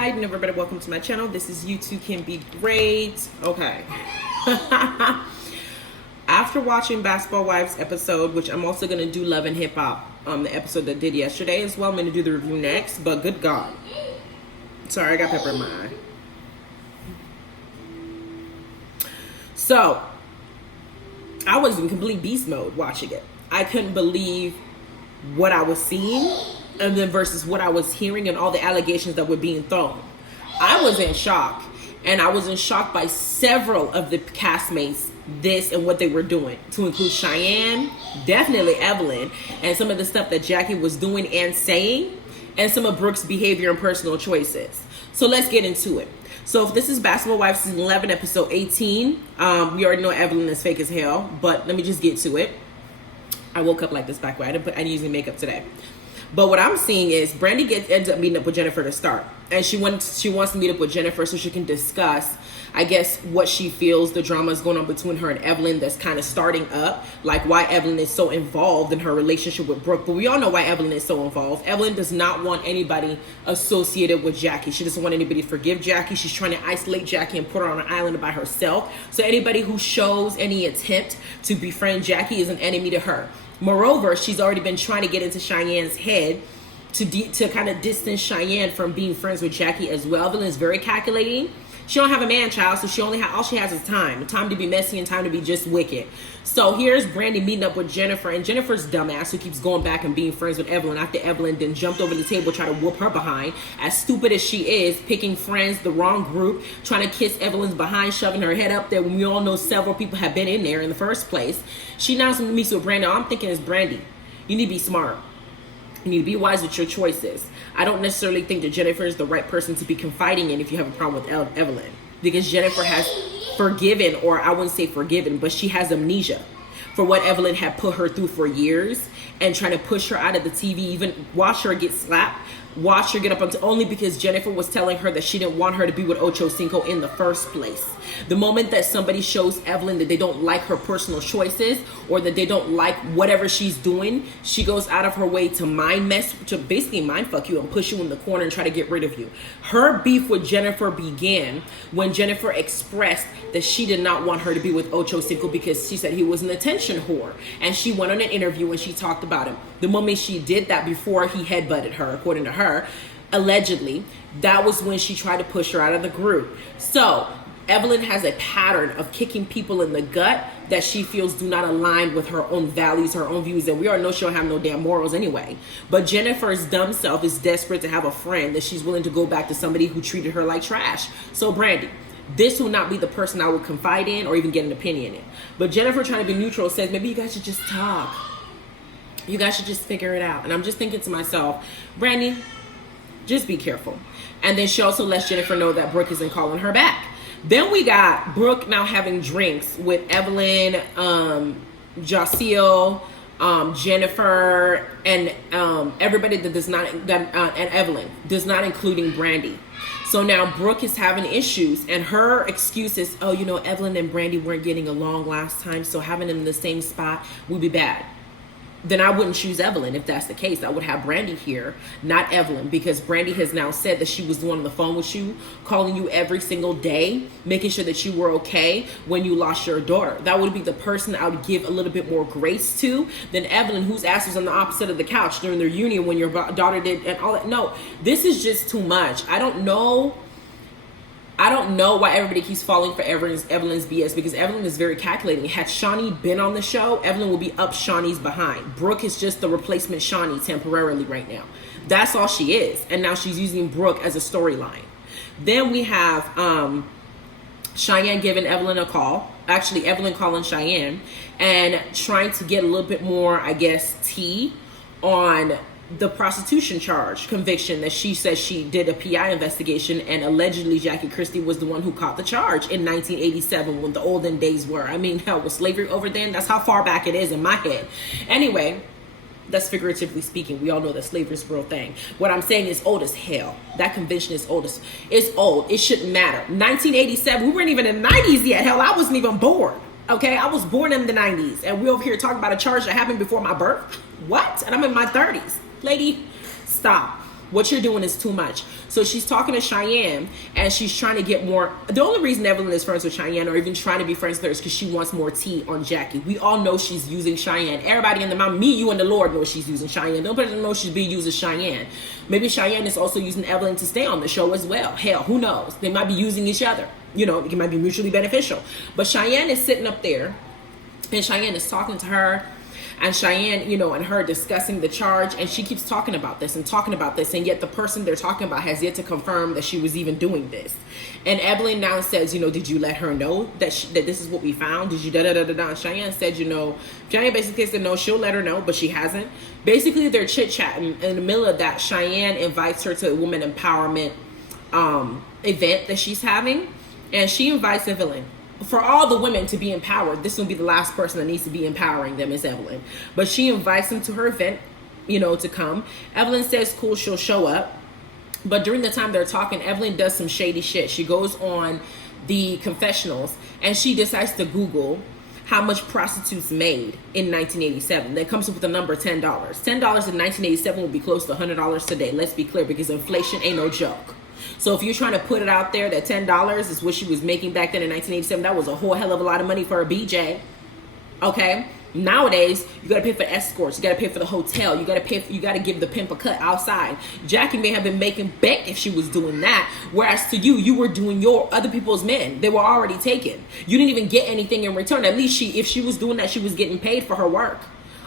Hi and everybody, welcome to my channel. This is You Too Can Be Great. Okay. After watching Basketball Wives episode, which I'm also going to do Love and Hip Hop, the episode that I did yesterday as well. I'm going to do the review next, but good God. Sorry, I got pepper in my eye. So, I was in complete beast mode watching it. I couldn't believe what I was seeing, and then versus what I was hearing and all the allegations that were being thrown. I was in shock, and I was in shock by several of the castmates, this and what they were doing, to include Cheyenne, definitely Evelyn, and some of the stuff that Jackie was doing and saying, and some of Brooke's behavior and personal choices. So let's get into it. So if this is Basketball Wives season 11, episode 18, we already know Evelyn is fake as hell, but let me just get to it. I woke up like this back way. I didn't use any makeup today. But what I'm seeing is Brandy ends up meeting up with Jennifer to start. And she wants to meet up with Jennifer so she can discuss, I guess, what she feels the drama is going on between her and Evelyn that's kind of starting up. Like why Evelyn is so involved in her relationship with Brooke. But we all know why Evelyn is so involved. Evelyn does not want anybody associated with Jackie. She doesn't want anybody to forgive Jackie. She's trying to isolate Jackie and put her on an island by herself. So anybody who shows any attempt to befriend Jackie is an enemy to her. Moreover, she's already been trying to get into Cheyenne's head to kind of distance Cheyenne from being friends with Jackie as well. Evelyn is very calculating. She don't have a man child, so all she has is time to be messy and time to be just wicked. So here's Brandy meeting up with Jennifer, and Jennifer's dumbass who keeps going back and being friends with Evelyn after Evelyn then jumped over the table trying to whoop her behind. As stupid as she is, picking friends, the wrong group, trying to kiss Evelyn's behind, shoving her head up there when we all know several people have been in there in the first place. She now meets with Brandy. All I'm thinking is, Brandy, you need to be smart. You need to be wise with your choices. I don't necessarily think that Jennifer is the right person to be confiding in if you have a problem with Evelyn. Because Jennifer has forgiven, or I wouldn't say forgiven, but she has amnesia for what Evelyn had put her through for years and trying to push her out of the TV, even watch her get slapped, watch her get up only because Jennifer was telling her that she didn't want her to be with Ocho Cinco in the first place. The moment that somebody shows Evelyn that they don't like her personal choices or that they don't like whatever she's doing, she goes out of her way to basically mind fuck you and push you in the corner and try to get rid of you. Her beef with Jennifer began when Jennifer expressed that she did not want her to be with Ocho Cinco because she said he was an attention whore. And she went on an interview and she talked about him. The moment she did that, before he headbutted her, according to her, allegedly, that was when she tried to push her out of the group. So Evelyn has a pattern of kicking people in the gut that she feels do not align with her own values, her own views, and we already know she don't have no damn morals anyway. But Jennifer's dumb self is desperate to have a friend that she's willing to go back to somebody who treated her like trash. So Brandy, this will not be the person I would confide in or even get an opinion in. But Jennifer, trying to be neutral, says maybe you guys should just talk. You guys should just figure it out. And I'm just thinking to myself, Brandy, just be careful. And then she also lets Jennifer know that Brooke isn't calling her back. Then we got Brooke now having drinks with Evelyn, Jaceel, Jennifer, and everybody that does not, and Evelyn, does not including Brandy. So now Brooke is having issues, and her excuse is, oh, you know, Evelyn and Brandy weren't getting along last time, so having them in the same spot would be bad. Then I wouldn't choose Evelyn if that's the case. I would have Brandy here, not Evelyn, because Brandy has now said that she was the one on the phone with you, calling you every single day, making sure that you were okay when you lost your daughter. That would be the person I would give a little bit more grace to than Evelyn, whose ass was on the opposite of the couch during their union when your daughter did and all that. No, this is just too much. I don't know why everybody keeps falling for Evelyn's BS, because Evelyn is very calculating. Had Shawnee been on the show, Evelyn will be up Shawnee's behind. Brooke is just the replacement Shawnee temporarily right now. That's all she is. And now she's using Brooke as a storyline. Then we have Cheyenne giving Evelyn a call. Actually, Evelyn calling Cheyenne and trying to get a little bit more, I guess, tea on the prostitution charge conviction that she says she did a PI investigation, and allegedly Jackie Christie was the one who caught the charge in 1987 when the olden days were. I mean, hell, was slavery over then? That's how far back it is in my head. Anyway, that's figuratively speaking. We all know that slavery is a real thing. What I'm saying is old as hell. That convention is old. It's old. It shouldn't matter. 1987, we weren't even in the 90s yet. Hell, I wasn't even born. Okay, I was born in the 90s, and we're over here talking about a charge that happened before my birth. What? And I'm in my 30s. Lady, stop. What you're doing is too much. So she's talking to Cheyenne, and she's trying to get more. The only reason Evelyn is friends with Cheyenne, or even trying to be friends with her, is because she wants more tea on Jackie. We all know she's using Cheyenne. Everybody in the mouth, me, you, and the Lord knows she's using Cheyenne. Nobody knows she's being using Cheyenne. Maybe Cheyenne is also using Evelyn to stay on the show as well. Hell, who knows? They might be using each other. You know, it might be mutually beneficial. But Cheyenne is sitting up there, and Cheyenne is talking to her. And Cheyenne, you know, and her discussing the charge, and she keeps talking about this, and yet the person they're talking about has yet to confirm that she was even doing this. And Evelyn now says, you know, did you let her know that that this is what we found? Did you da-da-da-da-da? And Cheyenne said, you know, Cheyenne basically said no, she'll let her know, but she hasn't. Basically, they're chit-chatting. In the middle of that, Cheyenne invites her to a woman empowerment event that she's having, and she invites Evelyn. For all the women to be empowered, this will be the last person that needs to be empowering them is Evelyn. But she invites them to her event, you know, to come. Evelyn says, cool, she'll show up. But during the time they're talking, Evelyn does some shady shit. She goes on the confessionals, and she decides to Google how much prostitutes made in 1987. That comes up with the number $10. $10 in 1987 would be close to $100 today. Let's be clear, because inflation ain't no joke. So if you're trying to put it out there that $10 is what she was making back then in 1987, that was a whole hell of a lot of money for a BJ. Okay? Nowadays, you gotta pay for escorts, you gotta pay for the hotel, you gotta give the pimp a cut outside. Jackie may have been making bank if she was doing that, whereas to you were doing your other people's men. They were already taken. You didn't even get anything in return. At least if she was doing that, she was getting paid for her work.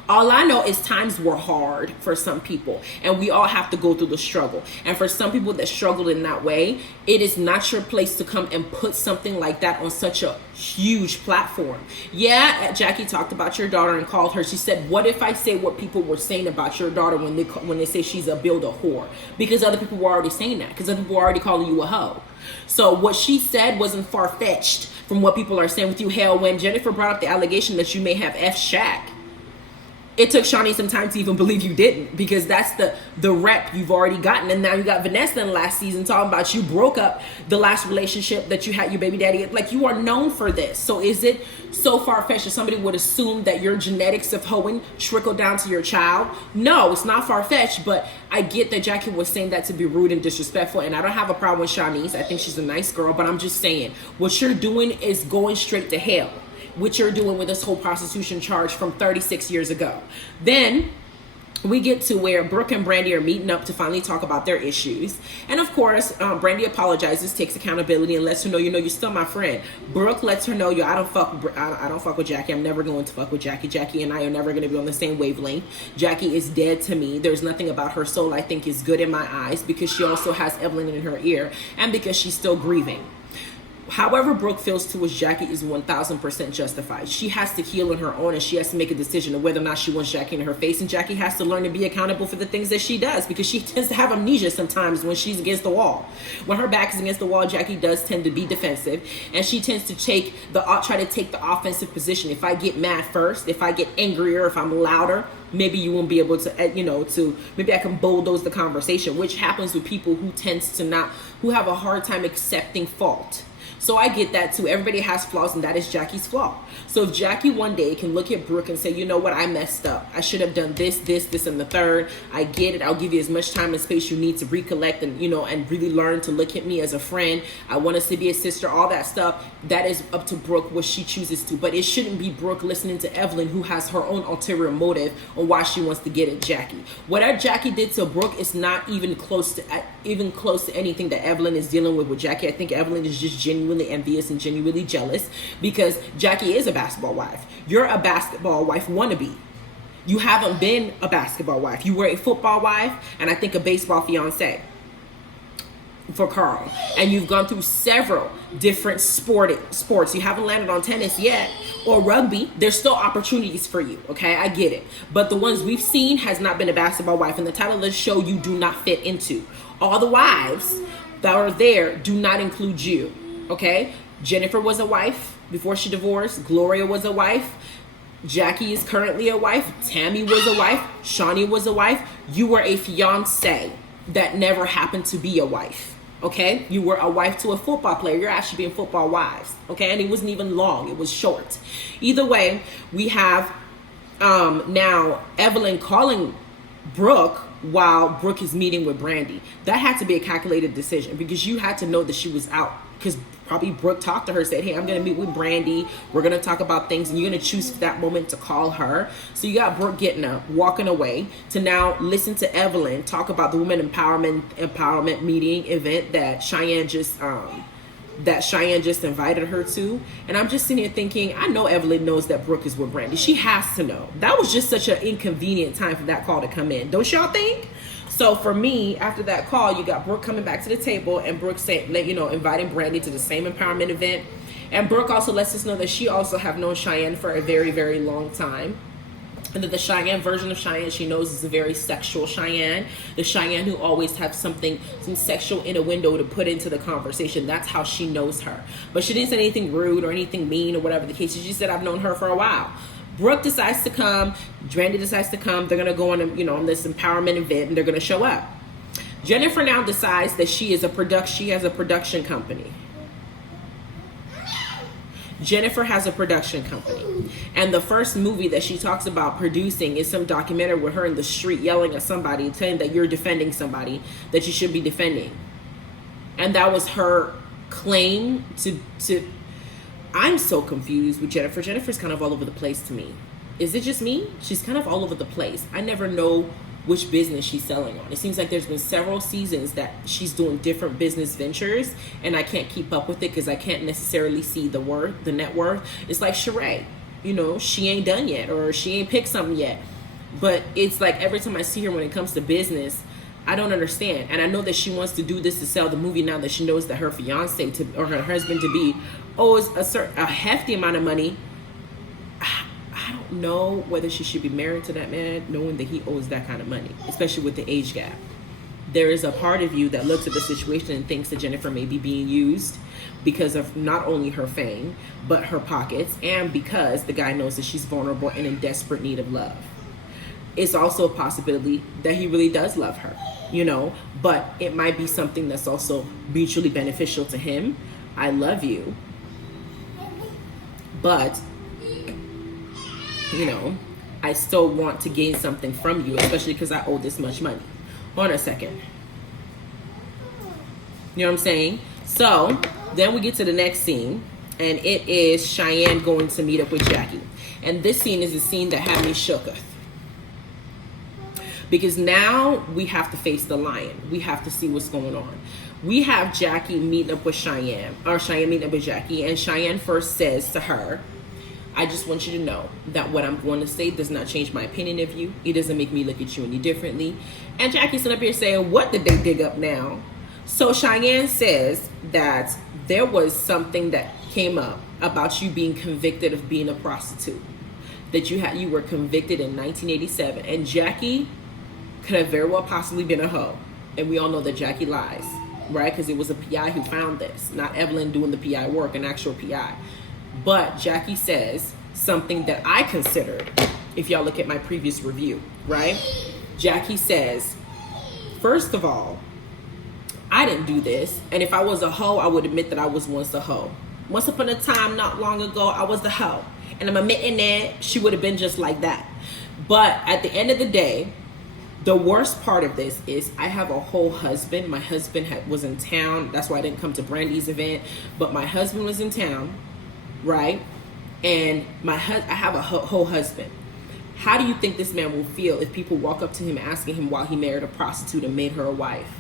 All I know is times were hard for some people, and we all have to go through the struggle. And for some people that struggled in that way, it is not your place to come and put something like that on such a huge platform. Yeah, Jackie talked about your daughter and called her. She said, what if I say what people were saying about your daughter when they say she's a build a whore? Because other people were already saying that, because other people were already calling you a hoe. So what she said wasn't far-fetched from what people are saying with you. Hell, when Jennifer brought up the allegation that you may have F Shaq, it took Shawnee some time to even believe you didn't, because that's the rep you've already gotten. And now you got Vanessa in last season talking about you broke up the last relationship that you had your baby daddy. Like, you are known for this. So is it so far-fetched that somebody would assume that your genetics of hoeing trickled down to your child? No, it's not far-fetched, but I get that Jackie was saying that to be rude and disrespectful, and I don't have a problem with Shawnee's. I think she's a nice girl, but I'm just saying, what you're doing is going straight to hell. What you're doing with this whole prostitution charge from 36 years ago. Then we get to where Brooke and Brandy are meeting up to finally talk about their issues. And of course, Brandy apologizes, takes accountability, and lets her know, you know, you're still my friend. Brooke lets her know, yo, I don't fuck with Jackie. I'm never going to fuck with Jackie. Jackie and I are never going to be on the same wavelength. Jackie is dead to me. There's nothing about her soul I think is good in my eyes, because she also has Evelyn in her ear, and because she's still grieving. However Brooke feels towards Jackie is 1000% justified. She has to heal on her own, and she has to make a decision of whether or not she wants Jackie in her face. And Jackie has to learn to be accountable for the things that she does, because she tends to have amnesia sometimes when she's against the wall. When her back is against the wall, Jackie does tend to be defensive, and she tends to try to take the offensive position. If I get mad first, if I get angrier, if I'm louder, maybe you won't be able to, maybe I can bulldoze the conversation, which happens with people who have a hard time accepting fault. So I get that too. Everybody has flaws, and that is Jackie's flaw. So if Jackie one day can look at Brooke and say, you know what, I messed up. I should have done this, and the third. I get it. I'll give you as much time and space you need to recollect and really learn to look at me as a friend. I want us to be a sister, all that stuff. That is up to Brooke what she chooses to. But it shouldn't be Brooke listening to Evelyn, who has her own ulterior motive on why she wants to get at Jackie. Whatever Jackie did to Brooke is not even close to anything that Evelyn is dealing with Jackie. I think Evelyn is just genuinely envious and genuinely jealous, because Jackie is a basketball wife. You're a basketball wife wannabe. You haven't been a basketball wife. You were a football wife, and I think a baseball fiance for Carl. And you've gone through several different sports. You haven't landed on tennis yet, or rugby. There's still opportunities for you, okay? I get it. But the ones we've seen has not been a basketball wife, and the title of the show you do not fit into. All the wives that are there do not include you, okay? Jennifer was a wife before she divorced. Gloria was a wife. Jackie is currently a wife. Tammy was a wife. Shawnee was a wife. You were a fiance that never happened to be a wife, okay? You were a wife to a football player. You're actually being football wives, okay? And it wasn't even long. It was short. Either way, we have now Evelyn calling Brooke while Brooke is meeting with Brandy. That had to be a calculated decision because you had to know that she was out, because probably Brooke talked to her, said, hey, I'm going to meet with Brandy. We're going to talk about things, and you're going to choose that moment to call her. So you got Brooke getting up, walking away to now listen to Evelyn talk about the women empowerment meeting event that Cheyenne just invited her to. And I'm just sitting here thinking, I know Evelyn knows that Brooke is with Brandy. She has to know. That was just such an inconvenient time for that call to come in. Don't y'all think? So for me, after that call, you got Brooke coming back to the table, and Brooke saying, inviting Brandy to the same empowerment event. And Brooke also lets us know that she also have known Cheyenne for a very, very long time. And that the Cheyenne version of Cheyenne she knows is a very sexual Cheyenne. The Cheyenne who always has some sexual in a window to put into the conversation. That's how she knows her. But she didn't say anything rude or anything mean or whatever the case is. She said, I've known her for a while. Brooke decides to come. Brandy decides to come. They're going to go on this empowerment event, and they're going to show up. Jennifer now decides that she has a production company. Jennifer has a production company, and the first movie that she talks about producing is some documentary with her in the street yelling at somebody, telling that you're defending somebody that you should be defending. And that was her claim to I'm so confused with Jennifer. Jennifer's kind of all over the place to me. Is it just me? She's kind of all over the place. I never know which business she's selling on. It seems like there's been several seasons that she's doing different business ventures, and I can't keep up with it because I can't necessarily see the net worth. It's like Sheree, she ain't done yet, or she ain't picked something yet. But it's like every time I see her when it comes to business, I don't understand. And I know that she wants to do this to sell the movie now that she knows that her fiance or her husband to be owes a hefty amount of money. I don't know whether she should be married to that man knowing that he owes that kind of money, especially with the age gap. There is a part of you that looks at the situation and thinks that Jennifer may be being used because of not only her fame, but her pockets, and because the guy knows that she's vulnerable and in desperate need of love. It's also a possibility that he really does love her, but it might be something that's also mutually beneficial to him. I love you, but I still want to gain something from you, especially because I owe this much money. Hold on a second. You know what I'm saying? So then we get to the next scene, and it is Cheyenne going to meet up with Jackie. And this scene is a scene that had me shooketh. Because now we have to face the lion. We have to see what's going on. We have Jackie meeting up with Cheyenne, or Cheyenne meeting up with Jackie, and Cheyenne first says to her, I just want you to know that what I'm going to say does not change my opinion of you. It doesn't make me look at you any differently. And Jackie's sitting up here saying, what did they dig up now? So Cheyenne says that there was something that came up about you being convicted of being a prostitute. That you were convicted in 1987. And Jackie could have very well possibly been a hoe. And we all know that Jackie lies, right? Because it was a PI who found this, not Evelyn doing the PI work, an actual PI. But Jackie says something that I considered, if y'all look at my previous review, right? Jackie says, first of all, I didn't do this. And if I was a hoe, I would admit that I was once a hoe. Once upon a time, not long ago, I was the hoe. And I'm admitting that she would have been just like that. But at the end of the day, the worst part of this is I have a whole husband. My husband was in town. That's why I didn't come to Brandy's event. But my husband was in town. Right? And I have a whole husband. How do you think this man will feel if people walk up to him asking him why he married a prostitute and made her a wife?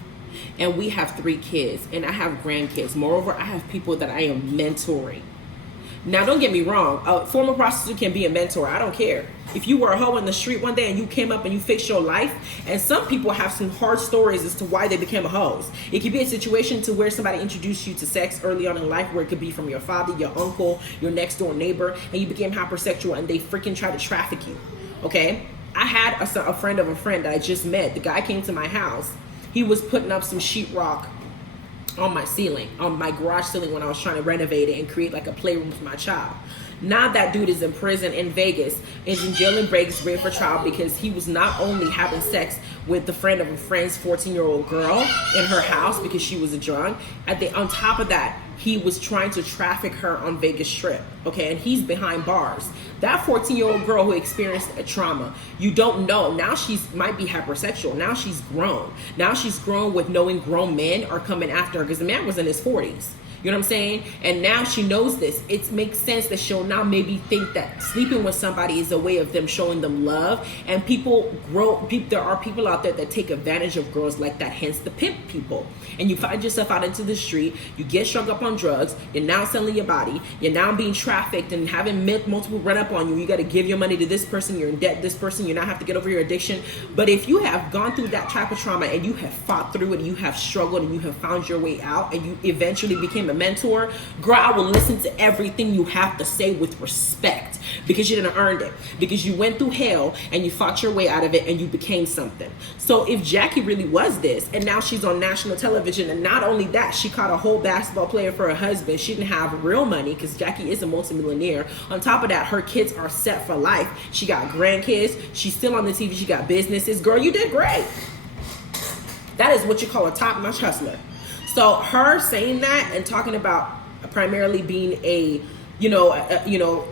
And we have 3 kids, and I have grandkids. Moreover, I have people that I am mentoring. Now, don't get me wrong. A former prostitute can be a mentor. I don't care. If you were a hoe in the street one day and you came up and you fixed your life, and some people have some hard stories as to why they became a hoe. It could be a situation to where somebody introduced you to sex early on in life, where it could be from your father, your uncle, your next door neighbor, and you became hypersexual and they freaking try to traffic you. Okay? I had a friend of a friend that I just met. The guy came to my house. He was putting up some sheetrock on my ceiling, on my garage ceiling, when I was trying to renovate it and create like a playroom for my child. Now that dude is in prison in Vegas, is in jail and breaks ready for trial because he was not only having sex with the friend of a friend's 14-year-old girl in her house because she was a drunk. On top of that, he was trying to traffic her on Vegas Strip, okay, and he's behind bars. That 14-year-old girl who experienced a trauma, you don't know. Now she's might be hypersexual. Now she's grown. Now she's grown with knowing grown men are coming after her because the man was in his 40s. You know what I'm saying? And now she knows this. It makes sense that she'll now maybe think that sleeping with somebody is a way of them showing them love. And there are people out there that take advantage of girls like that, hence the pimp people. And you find yourself out into the street, you get strung up on drugs, you're now selling your body, you're now being trafficked and having multiple run up on you. You got to give your money to this person, you're in debt to this person, you now have to get over your addiction. But if you have gone through that type of trauma and you have fought through it, and you have struggled and you have found your way out, and you eventually became a mentor, girl, I will listen to everything you have to say with respect, because you didn't earn it, because you went through hell and you fought your way out of it and you became something. So if Jackie really was this, and now she's on national television, and not only that, she caught a whole basketball player for a husband. She didn't have real money because Jackie is a multimillionaire. On top of that, her kids are set for life. She got grandkids. She's still on the TV. She got businesses. Girl, you did great. That is what you call a top-notch hustler. So her saying that and talking about primarily being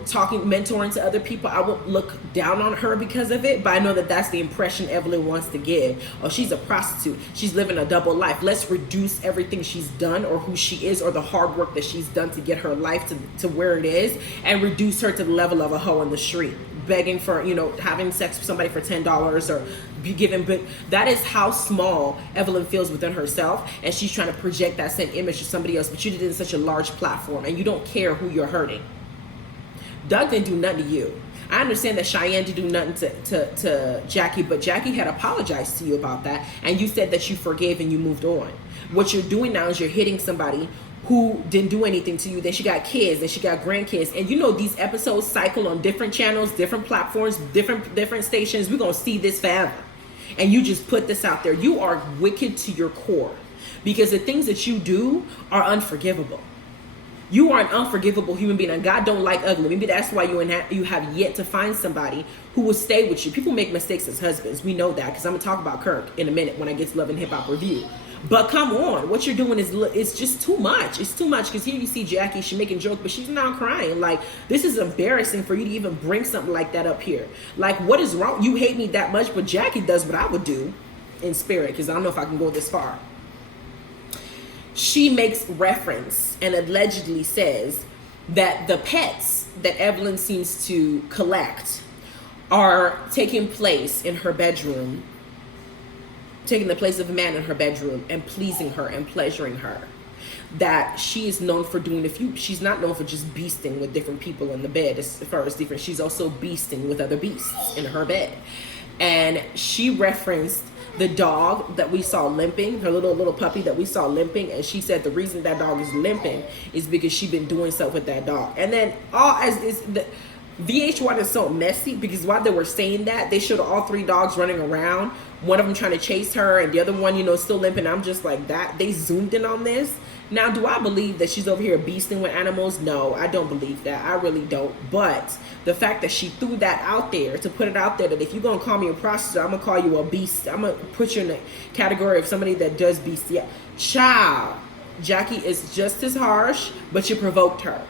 talking, mentoring to other people, I won't look down on her because of it, but I know that that's the impression Evelyn wants to give. Oh, she's a prostitute. She's living a double life. Let's reduce everything she's done or who she is or the hard work that she's done to get her life to where it is, and reduce her to the level of a hoe in the street, begging for, having sex with somebody for $10 or be given. But that is how small Evelyn feels within herself, and she's trying to project that same image to somebody else, but you did it in such a large platform, and you don't care who you're hurting. Doug didn't do nothing to you. I understand that Cheyenne didn't do nothing to Jackie, but Jackie had apologized to you about that, and you said that you forgave and you moved on. What you're doing now is you're hitting somebody who didn't do anything to you. Then she got kids, and she got grandkids, and these episodes cycle on different channels, different platforms, different stations. We're gonna see this forever. And you just put this out there. You are wicked to your core, because the things that you do are unforgivable. You are an unforgivable human being, and God don't like ugly. Maybe that's why you have yet to find somebody who will stay with you. People make mistakes as husbands. We know that, because I'm gonna talk about Kirk in a minute when I get to Love and Hip Hop Review. But come on, what you're doing it's just too much. It's too much, because here you see Jackie, she's making jokes, but she's not crying. Like, this is embarrassing for you to even bring something like that up here. Like, what is wrong? You hate me that much, but Jackie does what I would do in spirit, because I don't know if I can go this far. She makes reference and allegedly says that the pets that Evelyn seems to collect are taking place in her bedroom, taking the place of a man in her bedroom and pleasing her and pleasuring her. That she is known for doing she's not known for just beasting with different people in the bed as far as different. She's also beasting with other beasts in her bed. And she referenced the dog that we saw limping, her little puppy that we saw limping, and she said the reason that dog is limping is because she's been doing stuff with that dog. And then VH1 is so messy, because while they were saying that, they showed all three dogs running around, one of them trying to chase her and the other one still limping. I'm just like, that they zoomed in on this. Now, do I believe that she's over here beasting with animals? No, I don't believe that. I really don't. But the fact that she threw that out there, to put it out there, that if you're going to call me a prostitute, I'm going to call you a beast. I'm going to put you in the category of somebody that does beast. Yeah. Child, Jackie is just as harsh, but you provoked her.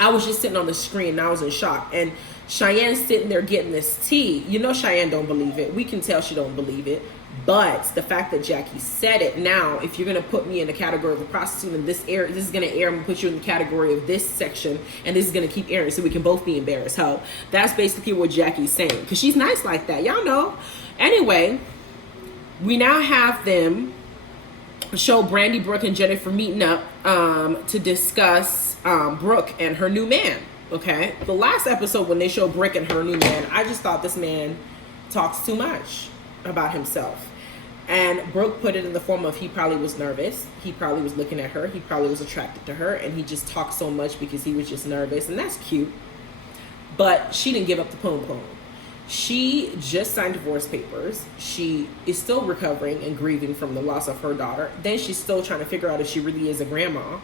I was just sitting on the screen and I was in shock. And Cheyenne's sitting there getting this tea. Cheyenne don't believe it. We can tell she don't believe it. But the fact that Jackie said it, now, if you're going to put me in the category of a prostitute, and this is going to air, I'm going to put you in the category of this section, and this is going to keep airing so we can both be embarrassed. Ho. That's basically what Jackie's saying, because she's nice like that. Y'all know. Anyway, we now have them show Brandy, Brooke, and Jennifer meeting up to discuss Brooke and her new man. Okay, the last episode when they show Brooke and her new man, I just thought this man talks too much about himself. And Brooke put it in the form of he probably was nervous. He probably was looking at her. He probably was attracted to her. And he just talked so much because he was just nervous. And that's cute. But she didn't give up the poom. She just signed divorce papers. She is still recovering and grieving from the loss of her daughter. Then she's still trying to figure out if she really is a grandma.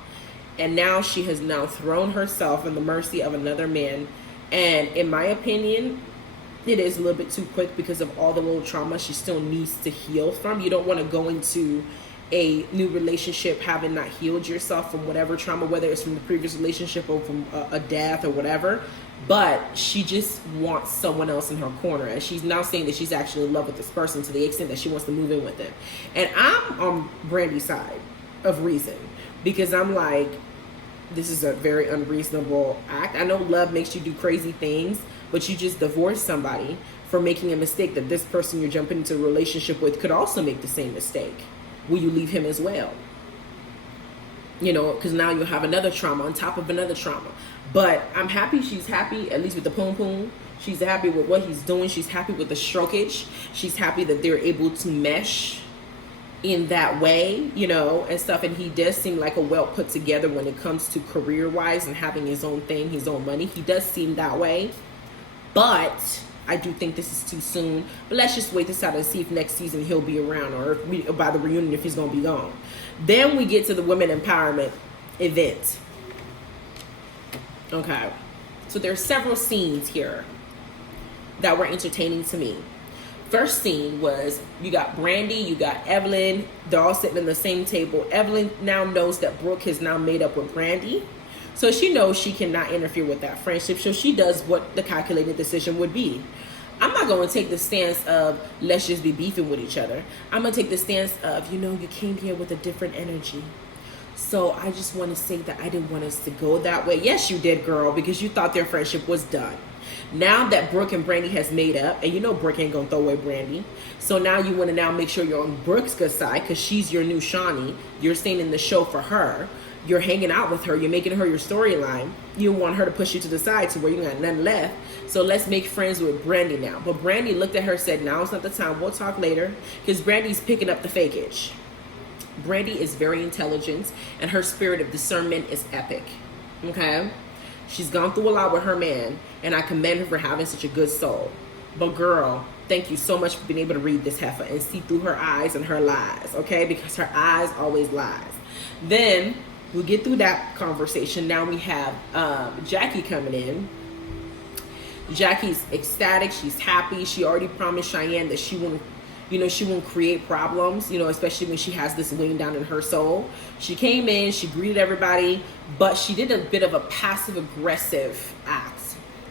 And now she has now thrown herself in the mercy of another man. And in my opinion, it is a little bit too quick because of all the little trauma she still needs to heal from. You don't want to go into a new relationship, having not healed yourself from whatever trauma, whether it's from the previous relationship or from a death or whatever. But she just wants someone else in her corner, and she's now saying that she's actually in love with this person to the extent that she wants to move in with them. And I'm on Brandy's side of reason, because I'm like, this is a very unreasonable act. I know love makes you do crazy things, but you just divorced somebody for making a mistake that this person you're jumping into a relationship with could also make the same mistake. Will you leave him as well? You know, because now you'll have another trauma on top of another trauma. But I'm happy she's happy, at least with the poom poom. She's happy with what he's doing. She's happy with the strokage. She's happy that they're able to mesh in that way, you know, and stuff. And he does seem like a well put together when it comes to career wise and having his own thing, his own money. He does seem that way. But I do think this is too soon. But let's just wait this out and see if next season he'll be around, or by the reunion if he's going to be gone. Then we get to the women empowerment event. Okay. So there's several scenes here that were entertaining to me. First scene was, you got Brandy, you got Evelyn. They're all sitting at the same table. Evelyn now knows that Brooke has now made up with Brandy. So she knows she cannot interfere with that friendship. So she does what the calculated decision would be. I'm not going to take the stance of, let's just be beefing with each other. I'm going to take the stance of, you know, you came here with a different energy. So I just want to say that I didn't want us to go that way. Yes, you did, girl, because you thought their friendship was done. Now that Brooke and Brandy has made up, and you know Brooke ain't going to throw away Brandy. So now you want to now make sure you're on Brooke's good side, because she's your new Shawnee. You're staying in the show for her. You're hanging out with her. You're making her your storyline. You want her to push you to the side to where you got nothing left. So let's make friends with Brandy now. But Brandy looked at her and said, now it's not the time. We'll talk later. Because Brandy's picking up the fakeage. Brandy is very intelligent, and her spirit of discernment is epic. Okay? She's gone through a lot with her man, and I commend her for having such a good soul. But girl, thank you so much for being able to read this heifer and see through her eyes and her lies. Okay? Because her eyes always lies. Then we'll get through that conversation. Now we have Jackie coming in. Jackie's ecstatic. She's happy. She already promised Cheyenne that she won't create problems, you know, especially when she has this weighing down in her soul. She came in, she greeted everybody, but she did a bit of a passive aggressive act.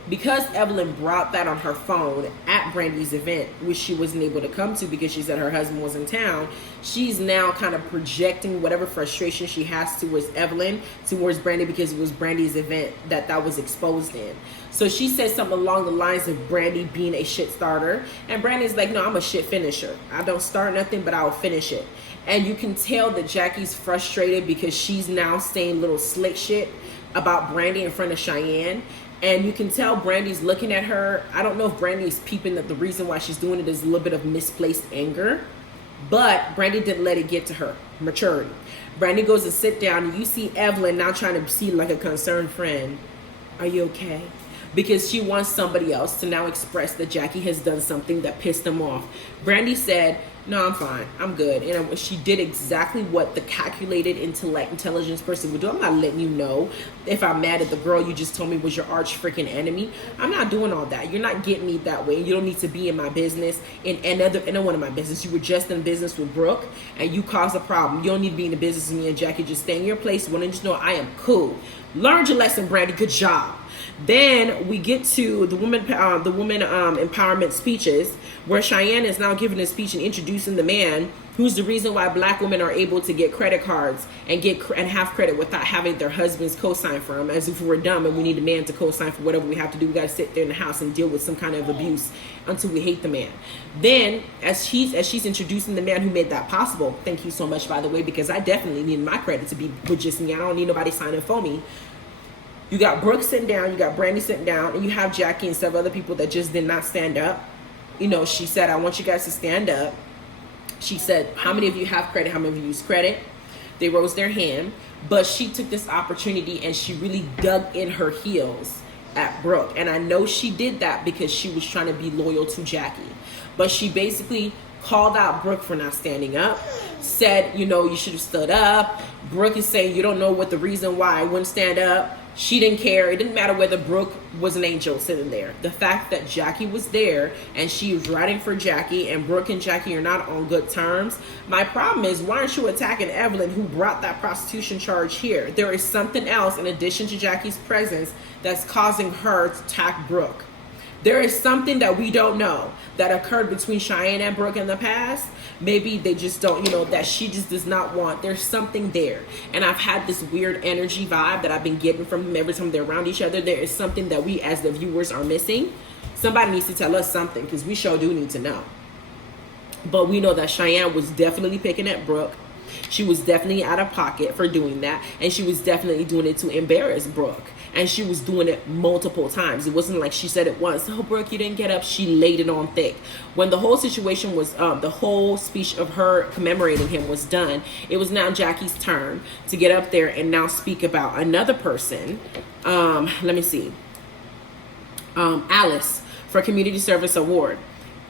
Because Evelyn brought that on her phone at Brandy's event, which she wasn't able to come to because she said her husband was in town, she's now kind of projecting whatever frustration she has towards Evelyn, towards Brandy, because it was Brandy's event that was exposed in. So she said something along the lines of Brandy being a shit starter. And Brandy's like, no, I'm a shit finisher. I don't start nothing, but I'll finish it. And you can tell that Jackie's frustrated because she's now saying little slick shit about Brandy in front of Cheyenne. And you can tell Brandy's looking at her. I don't know if Brandy's peeping that the reason why she's doing it is a little bit of misplaced anger. But Brandy didn't let it get to her. Maturity. Brandy goes to sit down, and you see Evelyn now trying to seem like a concerned friend. Are you okay? Because she wants somebody else to now express that Jackie has done something that pissed them off. Brandy said, no, I'm fine. I'm good. And she did exactly what the calculated intelligence person would do. I'm not letting you know if I'm mad at the girl you just told me was your arch freaking enemy. I'm not doing all that. You're not getting me that way. You don't need to be in my business. In one of my business. You were just in business with Brooke, and you caused a problem. You don't need to be in the business with me and Jackie. Just stay in your place. You want to just know I am cool. Learned your lesson, Brandy. Good job. Then we get to the woman empowerment speeches, where Cheyenne is now giving a speech and introducing the man who's the reason why black women are able to get credit cards and have credit without having their husbands co-sign for them, as if we're dumb and we need a man to co-sign for whatever we have to do. We got to sit there in the house and deal with some kind of abuse until we hate the man. Then as she's introducing the man who made that possible, thank you so much, by the way, because I definitely need my credit to be with just me. I don't need nobody signing for me. You got Brooke sitting down, you got Brandy sitting down, and you have Jackie and several other people that just did not stand up. You know, she said, I want you guys to stand up. She said, how many of you have credit? How many of you use credit? They rose their hand, but she took this opportunity and she really dug in her heels at Brooke. And I know she did that because she was trying to be loyal to Jackie. But she basically called out Brooke for not standing up, said, you know, you should have stood up. Brooke is saying, you don't know what the reason why I wouldn't stand up. She didn't care. It didn't matter whether Brooke was an angel sitting there. The fact that Jackie was there and she was writing for Jackie, and Brooke and Jackie are not on good terms. My problem is, why aren't you attacking Evelyn, who brought that prostitution charge here? There is something else in addition to Jackie's presence that's causing her to attack Brooke. There is something that we don't know that occurred between Cheyenne and Brooke in the past. Maybe they just don't, that she just does not want. There's something there. And I've had this weird energy vibe that I've been getting from them every time they're around each other. There is something that we as the viewers are missing. Somebody needs to tell us something, because we sure do need to know. But we know that Cheyenne was definitely picking at Brooke. She was definitely out of pocket for doing that. And she was definitely doing it to embarrass Brooke. And she was doing it multiple times. It wasn't like she said it once. Oh, Brooke, you didn't get up. She laid it on thick. When the whole situation was, the whole speech of her commemorating him was done, it was now Jackie's turn to get up there and now speak about another person. Let me see. Alice for Community Service Award.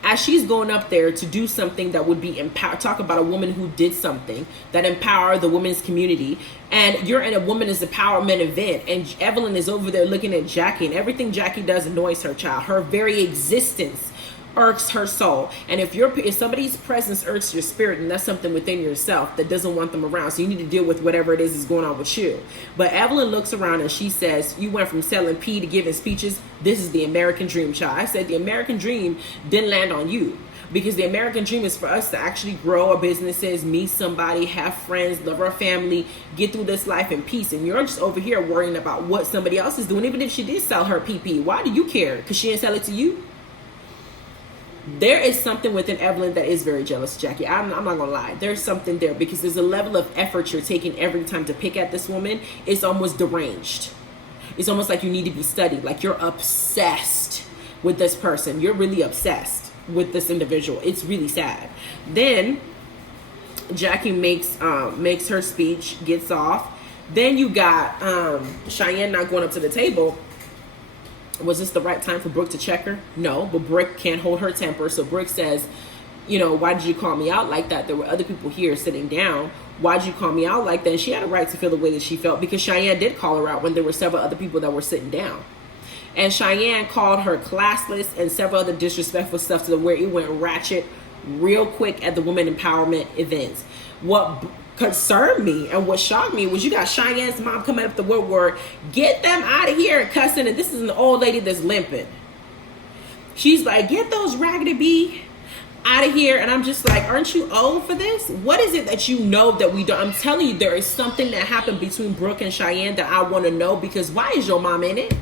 As she's going up there to do something that would be talk about a woman who did something that empowered the women's community, and you're in a women's empowerment event, and Evelyn is over there looking at Jackie, and everything Jackie does annoys her child. Her very existence irks her soul. And if somebody's presence irks your spirit, and that's something within yourself that doesn't want them around, so you need to deal with whatever it is going on with you. But Evelyn looks around and she says, you went from selling pee to giving speeches. This is the American dream, child. I said the American dream didn't land on you, because the American dream is for us to actually grow our businesses, meet somebody, have friends, love our family, get through this life in peace. And you're just over here worrying about what somebody else is doing. Even if she did sell her PP, why do you care? Because she didn't sell it to you? There is something within Evelyn that is very jealous, Jackie. I'm not gonna lie. There's something there, because there's a level of effort you're taking every time to pick at this woman. It's almost deranged. It's almost like you need to be studied. Like you're obsessed with this person. You're really obsessed with this individual. It's really sad. Then Jackie makes her speech, gets off. Then you got Cheyenne not going up to the table. Was this the right time for Brooke to check her? No, but Brooke can't hold her temper. So Brooke says, why did you call me out like that? There were other people here sitting down. Why did you call me out like that? And she had a right to feel the way that she felt, because Cheyenne did call her out when there were several other people that were sitting down. And Cheyenne called her classless and several other disrespectful stuff to the where it went ratchet real quick at the women empowerment events. What concerned me and what shocked me was you got Cheyenne's mom coming up the woodwork, get them out of here, and cussing, and this is an old lady that's limping. She's like, get those raggedy bee out of here. And I'm just like, aren't you old for this? What is it that you know that we don't? I'm telling you, there is something that happened between Brooke and Cheyenne that I want to know, because why is your mom in it?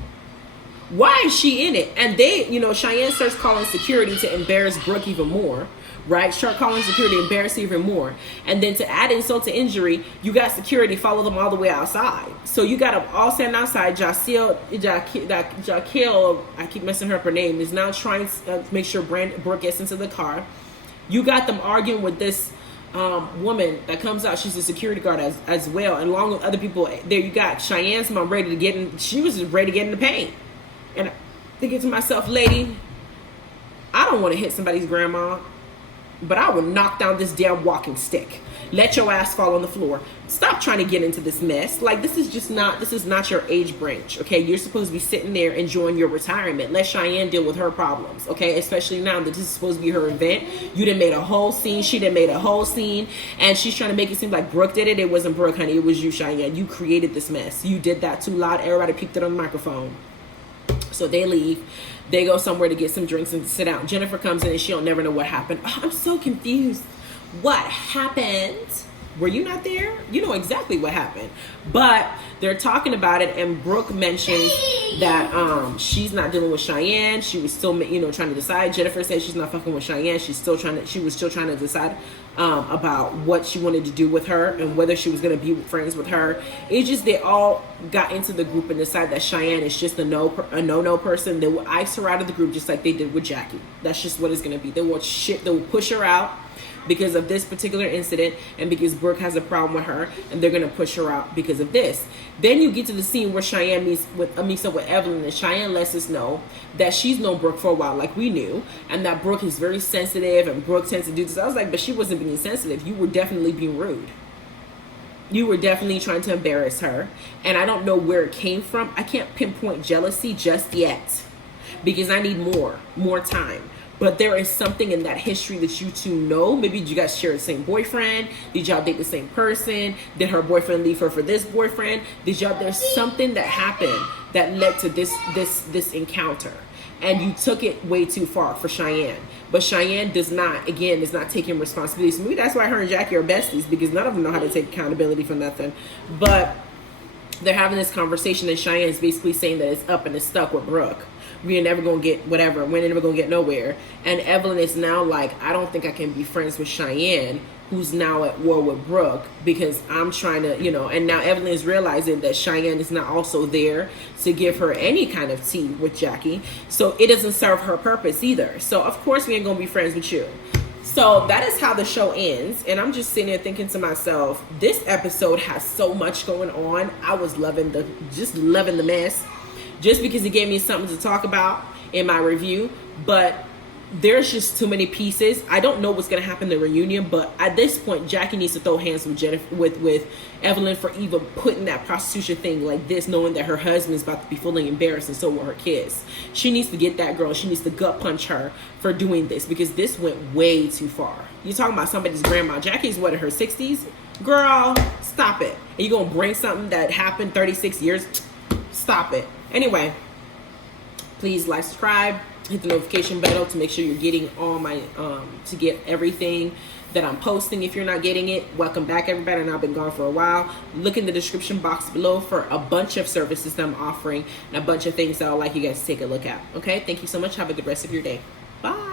Why is she in it? And they, Cheyenne starts calling security to embarrass Brooke even more. Right? Start calling security, embarrass her even more. And then to add insult to injury, you got security follow them all the way outside. So you got them all standing outside. Jaquil, I keep messing up her name, is now trying to make sure Brooke gets into the car. You got them arguing with this woman that comes out. She's a security guard as well. And along with other people, there you got Cheyenne's mom ready to get in. She was just ready to get in the paint. And I'm thinking to myself, lady, I don't want to hit somebody's grandma, but I will knock down this damn walking stick. Let your ass fall on the floor. Stop trying to get into this mess. Like, this is not your age range, okay? You're supposed to be sitting there enjoying your retirement. Let Cheyenne deal with her problems, okay? Especially now that this is supposed to be her event. You done made a whole scene. She done made a whole scene. And she's trying to make it seem like Brooke did it. It wasn't Brooke, honey. It was you, Cheyenne. You created this mess. You did that too loud. Everybody peeked it on the microphone. So they leave. They go somewhere to get some drinks and sit down. Jennifer comes in and she'll never know what happened. Oh, I'm so confused. What happened? Were you not there? You know exactly what happened. But they're talking about it, and Brooke mentions that she's not dealing with Cheyenne. She was still, trying to decide. Jennifer says she's not fucking with Cheyenne. She was still trying to decide about what she wanted to do with her and whether she was going to be friends with her. It's just they all got into the group and decided that Cheyenne is just a no-no person. They will ice her out of the group just like they did with Jackie. That's just what it's going to be. They will push her out because of this particular incident, and because Brooke has a problem with her, and they're going to push her out because of this. Then you get to the scene where Cheyenne meets up with Evelyn, and Cheyenne lets us know that she's known Brooke for a while, like we knew, and that Brooke is very sensitive, and Brooke tends to do this. I was like, but she wasn't being sensitive. You were definitely being rude. You were definitely trying to embarrass her. And I don't know where it came from. I can't pinpoint jealousy just yet because I need more time. But there is something in that history that you two know. Maybe you guys share the same boyfriend. Did y'all date the same person? Did her boyfriend leave her for this boyfriend? There's something that happened that led to this encounter. And you took it way too far for Cheyenne. But Cheyenne is not taking responsibility. So maybe that's why her and Jackie are besties, because none of them know how to take accountability for nothing. But they're having this conversation, and Cheyenne is basically saying that it's up and it's stuck with Brooke. We're never going to get whatever. We're never going to get nowhere. And Evelyn is now like, I don't think I can be friends with Cheyenne, who's now at war with Brooke, because I'm trying to, and now Evelyn is realizing that Cheyenne is not also there to give her any kind of tea with Jackie. So it doesn't serve her purpose either. So of course we ain't going to be friends with you. So that is how the show ends. And I'm just sitting there thinking to myself, this episode has so much going on. I was loving the mess, just because it gave me something to talk about in my review. But there's just too many pieces. I don't know what's going to happen in the reunion, but at this point, Jackie needs to throw hands with Jennifer, with Evelyn, for even putting that prostitution thing like this, knowing that her husband's about to be fully embarrassed, and so will her kids. She needs to get that girl. She needs to gut punch her for doing this, because this went way too far. You're talking about somebody's grandma. Jackie's what, in her 60s? Girl, stop it. And you're going to bring something that happened 36 years? Stop it. Anyway, please like, subscribe, hit the notification bell to make sure you're getting all my to get everything that I'm posting. If you're not getting it, welcome back, everybody. And I've been gone for a while. Look in the description box below for a bunch of services that I'm offering and a bunch of things that I'd like you guys to take a look at. Okay, thank you so much. Have a good rest of your day. Bye.